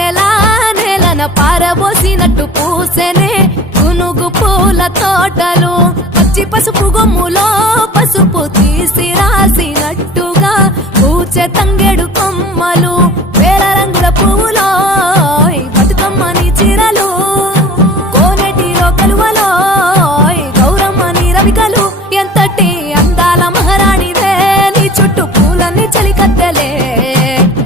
వెన్నెలా నేలన పారబోసినట్టు పూసెనే గునుగు పూల తోటలు పచ్చి పసుపు గొమ్ములో పసుపు తీసి రాసినట్టుగా పూచె తంగెడు కొమ్మలు వేల రంగుల పువ్వులో బతుకమ్మని చీరలు కోనేటిలో కలువలో గౌరమ్మని రవికలు ఎంతటి అందాల మహారాణివే నీ చుట్టూ పూలన్నీ చలికత్తెలే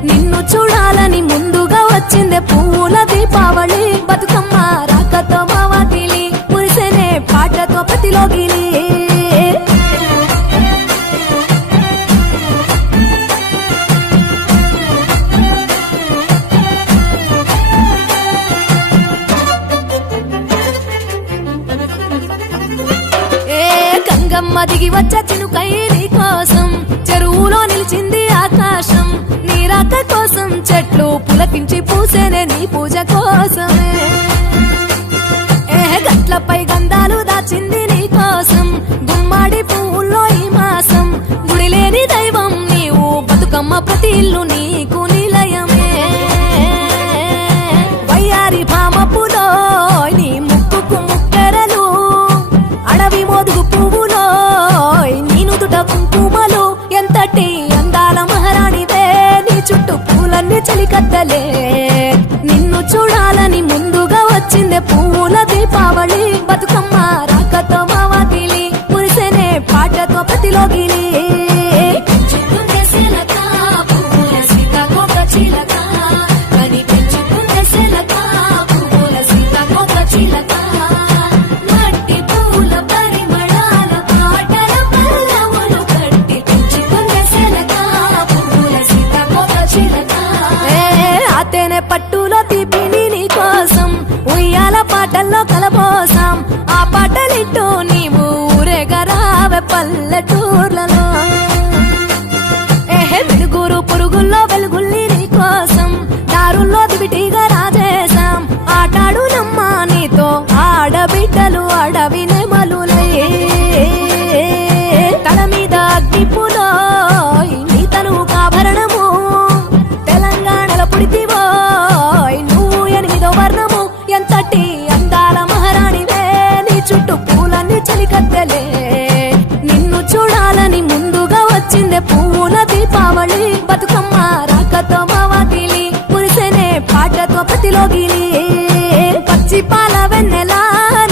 నిన్ను చూడాలని ముందుగా వచ్చిందే పువ్వుల దీపావళి బతుకమ్మ రాకతో మావాటిలి మురిసెనే పాటతో ప్రతిలోగిలి గంగమ్మ దిగి వచ్చ చినుకై నీ కోసం చెరువులో నిలిచింది ఆకాశం నీ రాక కోసం చెట్లు పులకించి పూసేనే నీ పూజ కోసమే గట్లపై గంధాలు దాచింది నీ కోసం గుమ్మాడి పువ్వుల్లో ఈ మాసం గుడి లేని దైవం నీవు బతుకమ్మ ప్రతి ఇల్లు నీకు నిలయమే వయ్యారి భామపులో నీ ముక్కుకు ముక్కెరలు అడవి మోదుగు పువ్వులో నీ నుదుట కుంకుమలు ఎంతటి అందాల మహారాణివే నీ చుట్టూ పూలన్నీ చలికత్తలే నిన్ను చూడాలని ముందుగా వచ్చిందే పువ్వుల దీపావళి బతుకమ్మ రాకతో మావాటిలి మురిసెనే పాటతో ప్రతిలోగిలి పట్టులో తీపిని నీ కోసం ఉయ్యాల పాటల్లో కలబోసాం ఆ పాటలిట్టు నీవు ఊరేగరావే పల్లెటూర్లలో వెలుగురు పురుగుల్లో వెలుగుల్ని నీ కోసం దారుల్లో దివిటిగా రాజేశాం ఆటాడు నమ్మా నీతో ఆడబిడ్డలు అడవి నెమలులే తల మీద అగ్నిపులో నీ తను కాభరణము తెలంగాణలో పుడితివో నువ్వు 8వ వర్ణము ఎంతటి అందాల మహారాణివే నీ చుట్టూ పూలన్నీ చలికత్తెలే నిన్ను చూడాలని ముందుగా వచ్చిందే పువ్వుల దీపావళి బతుకమ్మ రాకతో మావాటిలి మురిసెనే పాటతో ప్రతిలోగిలి పచ్చి పాల వెన్నెలా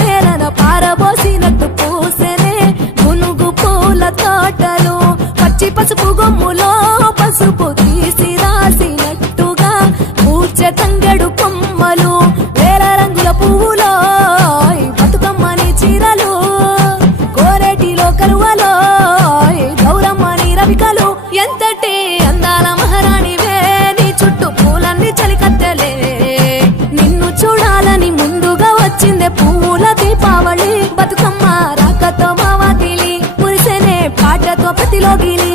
నేలన పారబోసినట్టు పూసెనే గునుగు పూల తోటలు పచ్చి పసుపు గొమ్ములో పసుపు తీసి రాసినట్టుగా పూచె తంగెడు కొమ్మలు వేల రంగుల పువ్వులో బతుకమ్మని చీరలు కోరేటిలో కలువలో గౌరమ్మని రవికలు ఎంతటి అందాల మహారాణివే నీ చుట్టూ పూలన్నీ చలికత్తెలే నిన్ను చూడాలని ముందుగా వచ్చిందే పువ్వుల దీపావళి బతుకమ్మ రాకతో మావాటిలి మురిసెనే పాటతో ప్రతిలోగిలి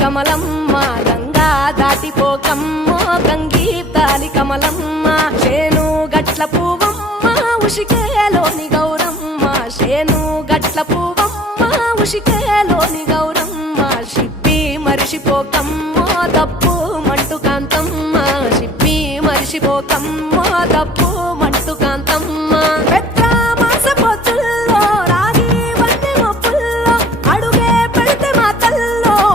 కమలమ్మ గంగా దాటిపోకమ్మో గంగీతాలి కమలమ్మ శేను గట్ల పువ్వమ్మ ఉషికేలోని గౌరమ్మ శేను గట్ల పువ్వమ్మ ఉషికేలోని గౌరమ్మ షిప్పి మరిషిపోకమ్మో తప్పు మంటు కాంతమ్మ షిప్పి మరిషిపోకమ్మో తప్పు మంటు కాంతమ్మ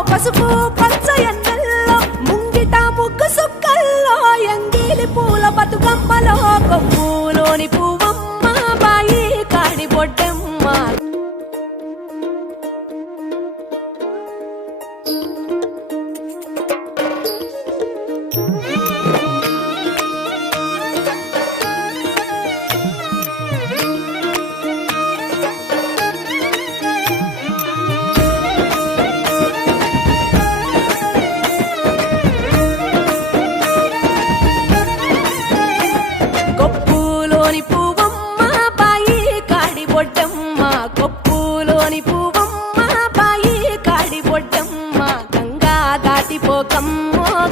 పసుపు పచ్చ ఎన్నెల్లో ముంగిట ముగ్గు సుక్కల్లో ఎంగిలి పూల బతుకమ్మలో కొమ్ములోని పువ్వమ్మ బాయి కాడి బొడ్డమ్మ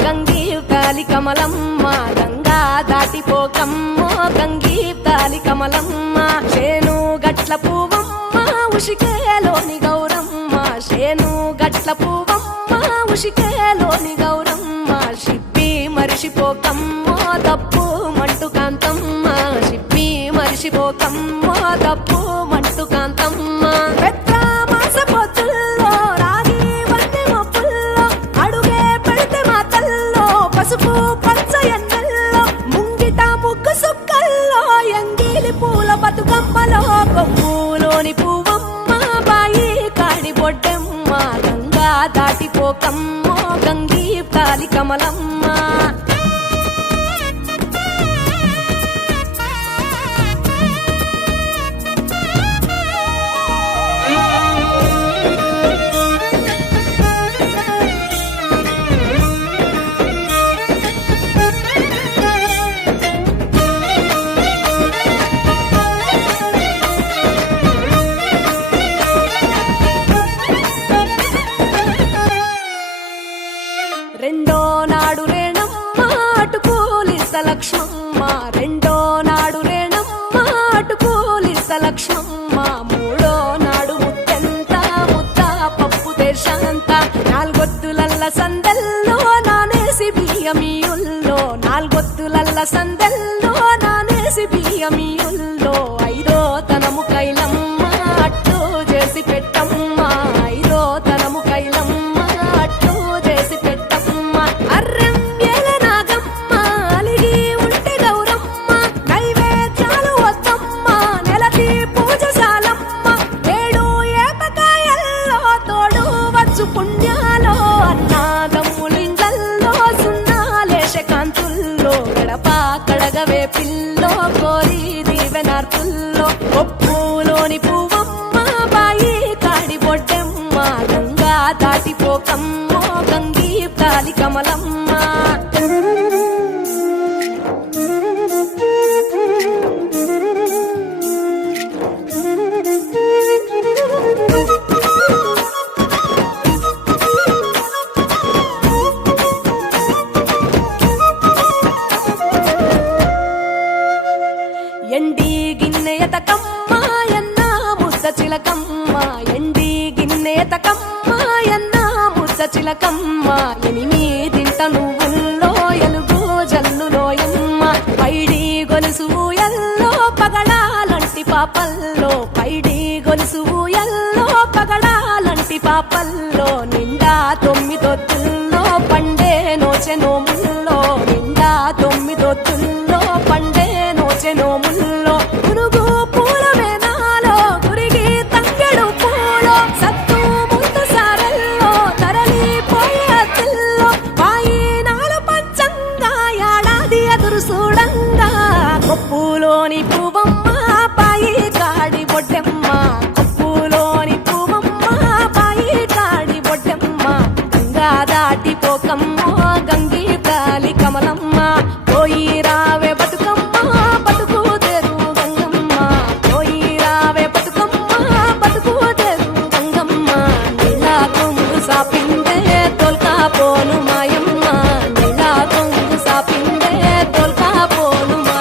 గంగీప్తాలి కమలమ్మ గంగా దాటిపోకమ్మో గంగీప్తాలి కమలమ్మ శేను గట్ల పువ్వమ్మ ఉషికేలోని గౌరమ్మ శేను గట్ల పువ్వమ్మ ఉషికేలోని గౌరమ్మ షిప్పి మరిషిపోకమ్మో తప్పు మంటు కాంతమ్మ షిప్పి మరిషిపోకమ్మో తప్పు మంటు కాంతమ్మ పసుపు పచ్చ ఎన్నెల్లో ముంగిట ముగ్గు సుక్కల్లో ఎంగిలి పూల బతుకమ్మలో కొమ్ములోని పువ్వమ్మ బాయి కాడి బొడ్డెమ్మ గంగా దాటిపోకమ్మో గంగీప్తాలి కమలమ్మ రెండో నాడు రేణమ్మ అటుకూలిస్త లక్ష్మమ్మ రెండో నాడు రేణమ్మ అటుకూలిస్త లక్ష్మమ్మ మూడో నాడు ముత్తెంత ముద్ద పప్పు దేశంత నాలుగొత్తులల్ల సందెల్లో నానేసి బియ్యమియుల్లో నాలుగొత్తులల్ల సందెల్లో నానేసి బియ్యమియుల్లో ఐదో తనము కైలమ్మ అట్టు చేసి పెట్టమ్మ ఐదో తనము కైలమ్మ అట్టు చేసి అర్రం ఏల నాగమ్మ అలిగి ఉంటే గౌరమ్మ నైవేద్యాలు వద్దమ్మ నెలకి పూజశాలమ్మ ఏడు ఏపకాయల్లో తోడు వచ్చు పుణ్యాలో అన్నాదమ్ములింగల్లో సున్నాలేశ కాంతుల్లో గడప కడగవే పిల్లో కోరి దీవెనార్తుల్లో ఒప్పులోని పువ్వమ్మ బాయి కాడి బొడ్డెమ్మ గంగా దాటిపోకమ్మో గంగీప్తాలి కమలమ్మ ఎండి గిన్నెయతకమ్మ ఎన్న ముద్ద చిలకమ్మ ఎండి గిన్నెయతకమ్మ ఎన్న ముద్ద చిలకమ్మ ఎనిమిదింట నువ్వుల్లో ఎలుగు జల్లులోయమ్మ పైడి గొలుసు ఎల్లో పగడాలంటి పాపల్లో పైడి గొలుసు ఎల్లో పగడాలంటి పాపల్లో నిండా తొమ్మిదొత్తుల్లో పండే నోచె నోము